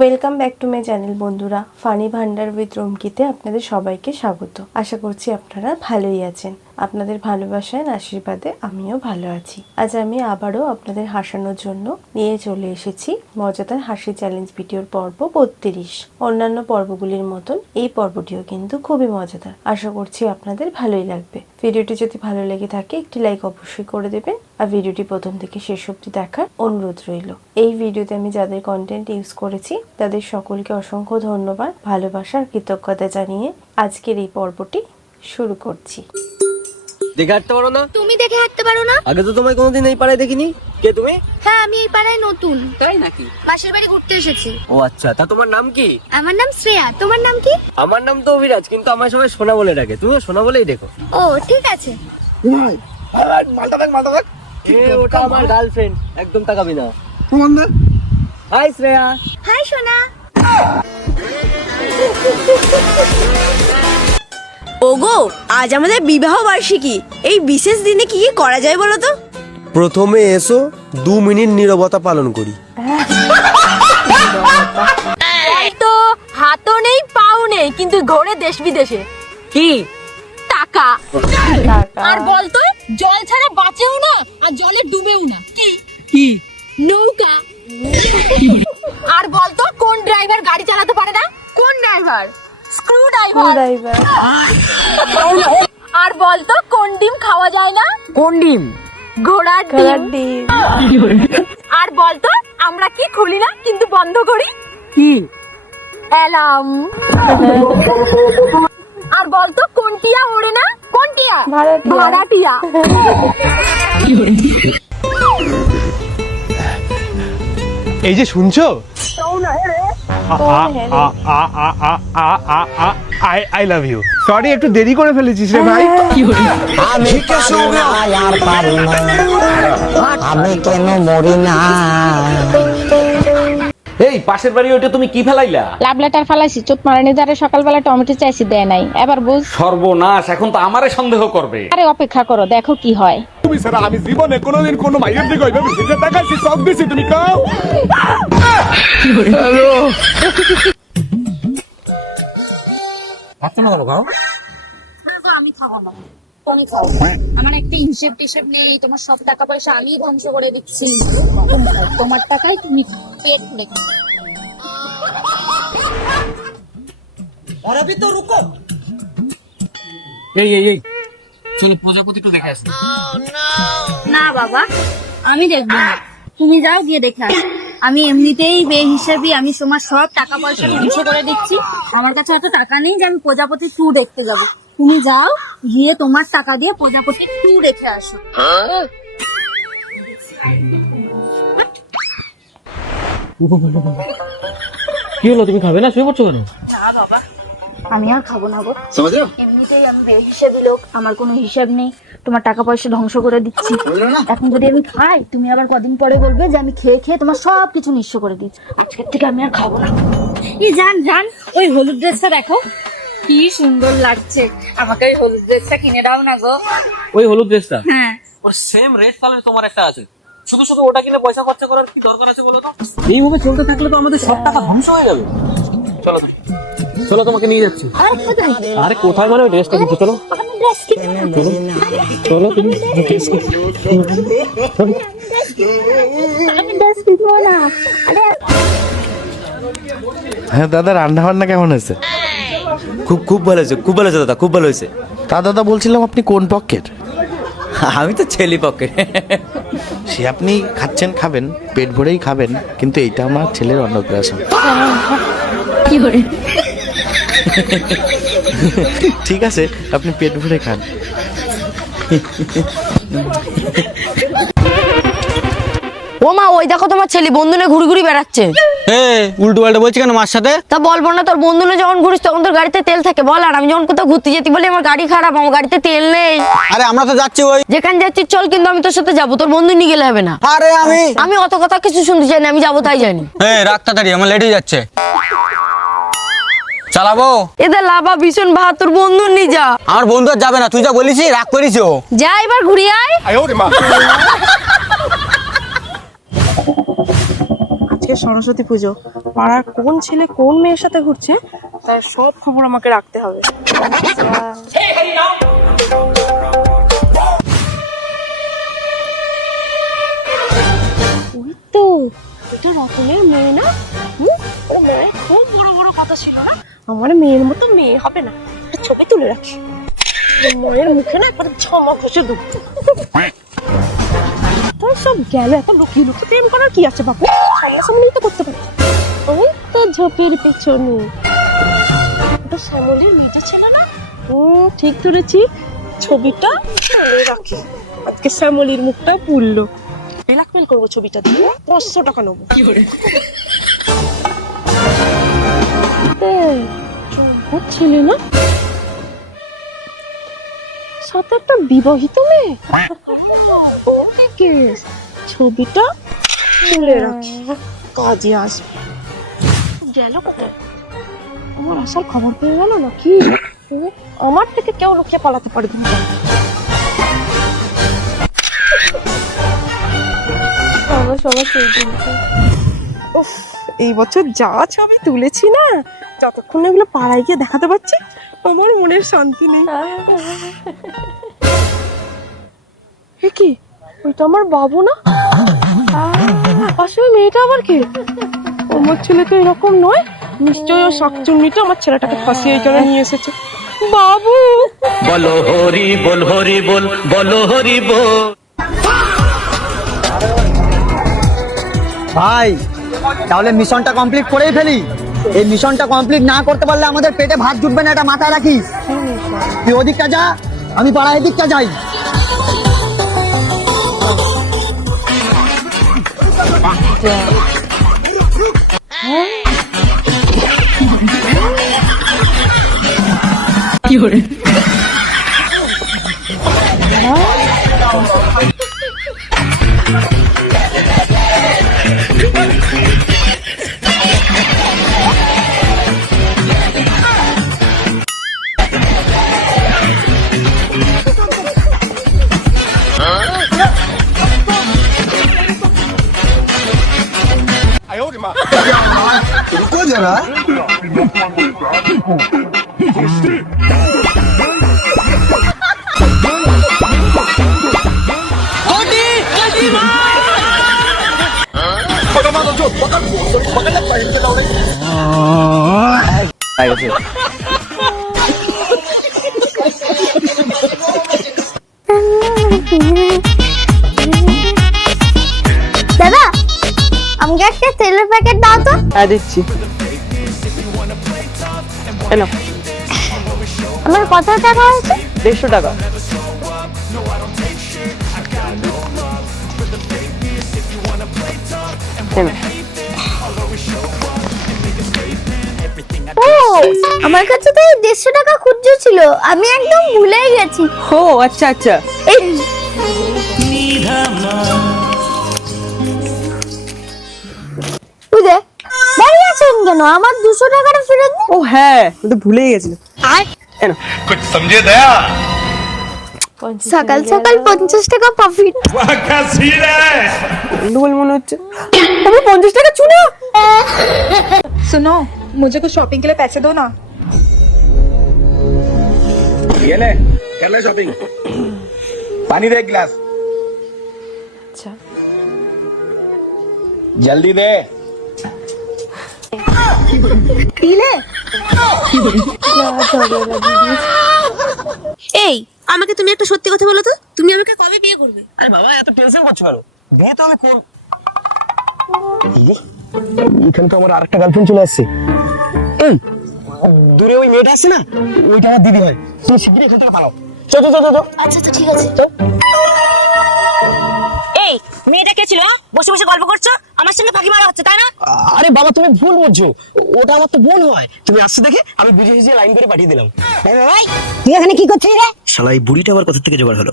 Welcome back to my channel বন্ধুরা, funny Bhandar with রুমকিতে আপনাদের সবাইকে স্বাগত। আশা করছি আপনারা ভালোই আছেন। আপনাদের ভালোবাসায় আশীর্বাদে আমিও ভালো আছি। আজ আমি আবারও আপনাদের হাসানোর জন্য নিয়ে চলে এসেছি মজাদার হাসি চ্যালেঞ্জ ভিডিওর পর্ব 32। অন্যান্য পর্বগুলির মতন এই পর্বটিও কিন্তু খুবই মজাদার। আশা করছি আপনাদের ভালোই লাগবে। ভিডিওটি যদি ভালো লেগে থাকে একটি লাইক অবশ্যই করে দেবেন, আর ভিডিওটি প্রথম থেকে শেষ অবধি দেখার অনুরোধ রইল। এই ভিডিওতে আমি যাদের কন্টেন্ট ইউজ করেছি তাদের সকলকে অসংখ্য ধন্যবাদ, ভালোবাসার কৃতজ্ঞতা জানিয়ে আজকের এই পর্বটি শুরু করছি। দেখে হাঁটতে পারো না? তুমি দেখে হাঁটতে পারো না? আগে তো তোমায় কোনোদিন এই পাড়ায় দেখিনি। কে তুমি? হ্যাঁ, আমি এই পাড়ায় নতুন। তাই নাকি? পাশের বাড়ি ঘুরতে এসেছি। ও আচ্ছা, তা তোমার নাম কি? আমার নাম শ্রেয়া, তোমার নাম কি? আমার নাম তো অভিরাজ, কিন্তু আমার সবাই সোনা বলে ডাকে। তুমিও সোনা বলেই ডেকো। ও ঠিক আছে। ওটা আমার গার্লফ্রেন্ড, একদম তাকাবি না। হাই শ্রেয়া। হাই সোনা। ওগো, আজ আমাদের বিবাহ বার্ষিকী। এই বিশেষ দিনে কি কি করা যায় বলো তো? প্রথমে এসো 2 মিনিট নীরবতা পালন করি। তো হাতও নেই পাও নেই, কিন্তু ঘোরে দেশ বিদেশে। কি টাকা। আর বলতো জল ছাড়া বাঁচেও না, আর জলে ডুবেও না। কি কি নৌকা। আর বলতো কোন ড্রাইভার গাড়ি চালাতে পারে না? কোন ড্রাইভার? Screw driver. আর বলতো কোন ডিম খাওয়া যায় না? কোন ডিম? ঘোড়ার ডিম। আর বলতো আমরা কি খুলি না কিন্তু বন্ধ করি? কি অ্যালার্ম। আর বলতো কোন টিয়া ওড়ে না? কোন টিয়া? ভাড়াটিয়া। এই যে শুনছো, আই লাভ ইউ। সরি, একটু দেরি করে ফেলেছিস রে ভাই। আমি কেন মরি না? এই পাশের বাড়ি ওইটা তুমি কি ফেলাইলা? লাভ লেটার ফালাইছি, চোট মারানি যারে সকালবেলা টমেটো চাইছি দেয় নাই, এবার বুঝ। সর্বনাশ, এখন তো আমারে সন্দেহ করবে। আরে অপেক্ষা করো, দেখো কি হয়। তুমি স্যার, আমি জীবনে কোনোদিন কোনো মাইয়ের দিকে ওইভাবে ফিরে তাকাইছি, সব দিছি, তুমি কাও। হ্যালো, আচ্ছা না বাবা, খাও। আমি খাবো না, তুমি খাও। আমার একটা হিসেব টিসেব নেই, তোমার সব টাকা পয়সা আমি ধ্বংস করে দিচ্ছি। তোমার টাকায় তুমি পেট নেই। এই এই এই চলো প্রজাপতি একটু দেখে আসি। না বাবা, আমি দেখবো না, তুমি যাও গিয়ে দেখে আসো। আমি এমনিতেই বেহিসাবি, আমি তোমার সব টাকা পয়সা ধ্বংস করে দিচ্ছি। আমার কাছে এত টাকা নেই যে আমি প্রজাপতি 2 দেখতে যাব। তুমি যাও গিয়ে তোমার টাকা দিয়ে প্রজাপতি 2 দেখে আসো। কি হলো, তুমি খাবে না? শুয়ে পড়ছো কেন? না বাবা, আমি আর খাবো না গো। এমনিতেই আমি বেহিসাবি লোক, আমার কোনো হিসাব নেই। তোমার টাকা পয়সা ধ্বংস করে দিচ্ছি। এখন যদি আমি খাই, তুমি আবার কদিন পরে বলবে যে আমি খেয়ে খেয়ে তোমার সব কিছু নিঃস্ব করে দিচ্ছি। আজকের থেকে আমি আর খাবো না। এই জান জান, ওই হলুদ ড্রেসটা দেখো, কি সুন্দর লাগছে। আমাকে ওই হলুদ ড্রেসটা কিনে দাও না গো। ওই হলুদ ড্রেসটা? হ্যাঁ। ওর সেম রেড কালার তোমার একটা আছে, শুধু শুধু ওটা কিনে পয়সা খরচা করার কি দরকার আছে বলো তো? এইভাবে চলতে থাকলে তো আমাদের সব টাকা ধ্বংস হয়ে যাবে। চলো চলো, তোমাকে নিয়ে যাচ্ছি। আরে কোথায় মানে? ওই ড্রেসটা দিচ্ছি, চলো চলো চলো, তুমি ড্রেস হ্যাঁ দাদা, রান্না বান্না কেমন হয়েছে? খুব ভালো হয়েছে, খুব ভালো হয়েছে দাদা, খুব ভালো হয়েছে। তা দাদা বলছিলাম, আপনি কোন পক্ষের? আমি তো ছেলে পক্ষে। সে আপনি খাচ্ছেন, খাবেন, পেট ভরেই খাবেন, কিন্তু এইটা আমার ছেলের অন্নপ্রাশন। ঠিক আছে, আপনি পেট ভরে খান। ও মা, ওই দেখো তোমার ছেলে বন্ধু নিয়ে ঘুরি ঘুরি বেড়াচ্ছে। উল্টো পাল্টা বলছি কেন মার সাথে? তা বলবো না? তোর বন্ধু নিয়ে যখন ঘুরিস তখন তোর গাড়িতে তেল থাকে বল, আর আমি যখন কোথাও ঘুরতে যেতে বলি আমার গাড়ি খারাপ, আমার গাড়িতে তেল নেই। আরে আমরা তো যাচ্ছি, ওই যেখানে যাচ্ছিস চল, কিন্তু আমি তোর সাথে যাবো, তোর বন্ধু নিয়ে গেলে হবে না। আরে আমি অত কথা কিছু শুনতে চাই না, আমি যাবো তাই জানি। রাখ তাড়াতাড়ি, আমার লেট হয়ে যাচ্ছে। চালাবো? এদের লাভা ভীষণ ভাত, তোর বন্ধু নিয়ে যা। আমার বন্ধু আর যাবে না, তুই যা বলিস রাগ করিস। যা এবার ঘুরিয়ে আয়। আজকে সরস্বতী পুজো, পাড়ার কোন ছেলে কোন মেয়ের সাথে ঘুরছে তার সব খবর আমাকে রাখতে হবে। ওই তো, এটা রতনের মেয়ে না? ও মেয়ে খুব বড় বড় কথা ছিল না, আমার মেয়ের মতো মেয়ে হবে না, একটা ছবি তুলে রাখি, মায়ের মুখে না একবার ঝমা ঘষে দেব। তোর সব গেল, এত লুকিয়ে লুকিয়ে প্রেম করার কি আছে বাপু, সামনাসামনি তো করতে পারি। ওই তো ঝোপের পেছনে ওটা শ্যামলির মেয়েটা ছিল না? ঠিক ধরেছি, ছবিটা তুলে রাখি, আজকে শ্যামলির মুখটা পুড়লো, ব্ল্যাকমেল করবো ছবিটা দিয়ে, 500 টাকা নেবো। চম্পুর ছেলে না, সাথে একটা বিবাহিত মেয়ে, ছবিটা তুলে রাখি, কাজে আসবে। গেল কোথায়? আমার আসল খবর পেয়ে গেল নাকি? আমার থেকে কেউ লুকিয়ে পালাতে পারবে না। এই বছর যা ছবি তুলেছি না, যতক্ষণ না এগুলো পাড়ায় গিয়ে দেখাতে পারছি আমার মনের শান্তি নেই। কি ওইটা আমার বাবু না? আসলে মেয়েটা আবার কি? আমার ছেলে তো এরকম নয়, নিশ্চয়ই ও শাকচুন্নিটা আমার ছেলেটাকে ফাঁসিয়ে এখানে নিয়ে এসেছে। বাবু বলো হরি বল হরি বল, বলো হরি বল। ভাই তাহলে মিশনটা কমপ্লিট করেই ফেলি। এই মিশনটা কমপ্লিট না করতে পারলে আমাদের পেটে ভাত জুটবে না, এটা মাথায় রাখিস। তুই ওদিকটা যা, আমি পাড়ায় এদিকটা যাই। কি করে? দাদা, আমাকে একটা তেলের প্যাকেট দাও তো। হ্যাঁ দিচ্ছি। এলো, আমার কত টাকা হয়েছে? 150 টাকা। ও, আমার কাছে তো 150 টাকা খুচরো ছিল, আমি একদম ভুলেই গেছি। ও আচ্ছা আচ্ছা। এই বুঝে দাঁড়িয়ে আছেন কেন? আমার 200 টাকাটা ফেরত দিন। ও হ্যাঁ, আমি তো ভুলেই গেছিলাম। এনো कुछ समझे दया? সকাল সকাল 50 টাকা প্রফিট। वाह क्या सीन है। গন্ডগোল মনে হচ্ছে। আমি 50 টাকা চুনা। सुनो, मुझे कुछ शॉपिंग के लिए पैसे दो ना। ये ले, कर ले शॉपिंग। पानी दे एक गिलास। আচ্ছা, जल्दी दे। এই, আমাকে তুমি একটা সত্যি কথা বলো তো, তুমি আমাকে কবে বিয়ে করবে? আরে বাবা এত টেনশন করছো কেন? বিয়ে তো আমি করব। এখানে তো আমার আরেকটা গার্লফ্রেন্ড চলে আসছে। দূরে ওই মেয়েটা আছে না, ওইটা আমার দিদি হয়। তুমি শিগগিরই এখান থেকে পালাও। চল চল চল চল। আচ্ছা আচ্ছা ঠিক আছে। এই, মেয়েটা কে ছিল? বসে বসে গল্প করছো, আমার সঙ্গে ফাঁকি মারা হচ্ছে, তাই না? আরে বাবা তুমি ভুল বলছো, ওটা আমার তো বোন হয়। তুমি আসছে দেখে আমি বুঝে বুঝে লাইন করে পাঠিয়ে দিলাম। তুই এখানে কি করছিস রে? শালা এই বুড়িটা আবার কোথা থেকে জোগাড় হলো?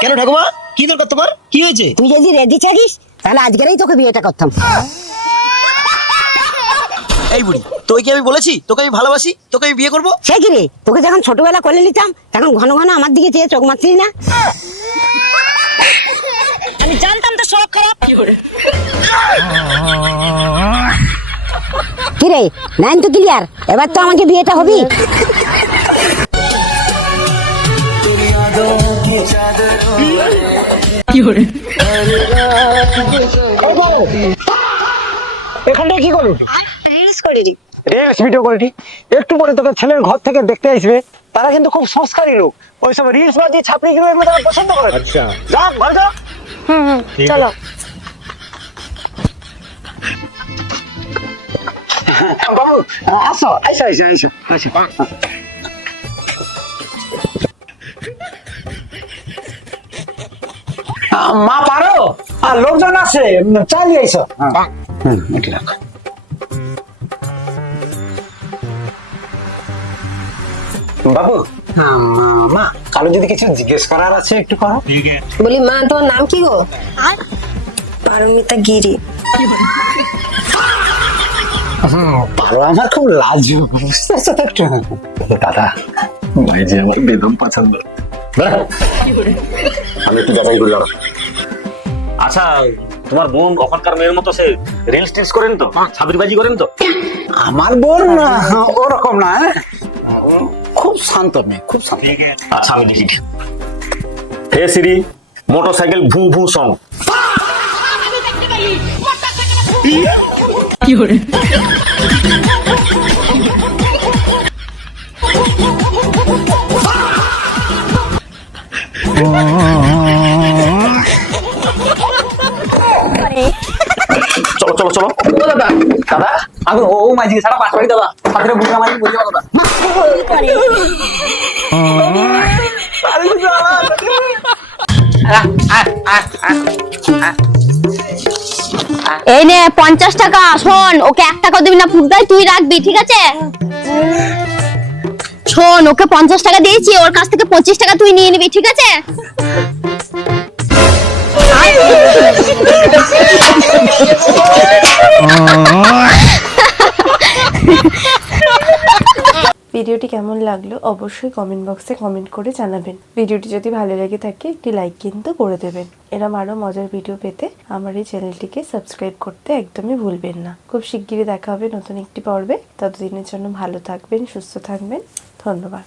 কেন ঠাকুমা, কি দরকার তোমার? কি হয়েছে? তুই যদি রেডি থাকিস তাহলে আজকেরই তোকে বিয়েটা করতাম। এই বুড়ি, তোকে কি আমি বলেছি তোকে আমি ভালোবাসি, তোকে আমি বিয়ে করবো? সে কি রে, তোকে যখন ছোটবেলা কোলে নিতাম তখন ঘন ঘন আমার দিকে চেয়ে চোখ মারছিস না? আমি জানতাম তো সব খারাপ। কি রে, নাইন তো ক্লিয়ার, এবার তো আমাকে বিয়েটা হবি। এখানটায় কি করবি? রিলস করে দি। রিলস ভিডিও করে ঠিক একটু পরে তোকে ছেলের ঘর থেকে দেখতে আসবে, তারা কিন্তু খুব সংস্কারী লোক, ওইসব রিলস বাদ দিয়ে ছাপড়ি গুলো এগুলো তারা পছন্দ করে। আচ্ছা যা ঘরে যা। চলো। বাবু আসো, আইসা আইসা আইসা আইসা। মা পারো, আর লোকজন আছে, চালিয়ে আইসো। এটা রাখ। বাবু মা, কালো যদি কিছু জিজ্ঞেস করার আছে একটু করো। বলি মা, তোমার নাম কি গো? পারমিতা গিরি। পারো আমার খুব লাজুক, বুঝতেছো তো একটু। দাদা ভাই যে আমার বেদম পছন্দ। আমি একটু যাচাই করলাম। আচ্ছা, তোমার বোন ওখানকার মেয়ের মতো সে রিলস টিলস করেন তো, ছাবিরবাজি করেন তো? আমার বোন ওরকম না, খুব শান্ত মেয়ে, খুব শান্ত। আচ্ছা আমি দেখি। হে সিরি, মোটরসাইকেল ভু ভু সং। চলো চলো চলো। দাদা দাদা আমি ও মাঝি সারা পাশাপাশি দাদা পাখরে বুঝা মাঝি বুঝে দাদা। এই নে 50 টাকা। শোন, ওকে 1 টাকা দিবি না, ফুটদাই তুই রাখবি, ঠিক আছে? শোন, ওকে 50 টাকা দিয়েছি, ওর কাছ থেকে 25 টাকা তুই নিয়ে নিবি, ঠিক আছে? ভিডিওটি কেমন লাগলো অবশ্যই কমেন্ট বক্সে কমেন্ট করে জানাবেন। ভিডিওটি যদি ভালো লেগে থাকে একটি লাইক কিন্তু করে দেবেন। এরম আরো মজার ভিডিও পেতে আমার এই চ্যানেলটিকে সাবস্ক্রাইব করতে একদমই ভুলবেন না। খুব শিগগিরই দেখা হবে নতুন একটি পর্বে। ততদিনের জন্য ভালো থাকবেন, সুস্থ থাকবেন। ধন্যবাদ।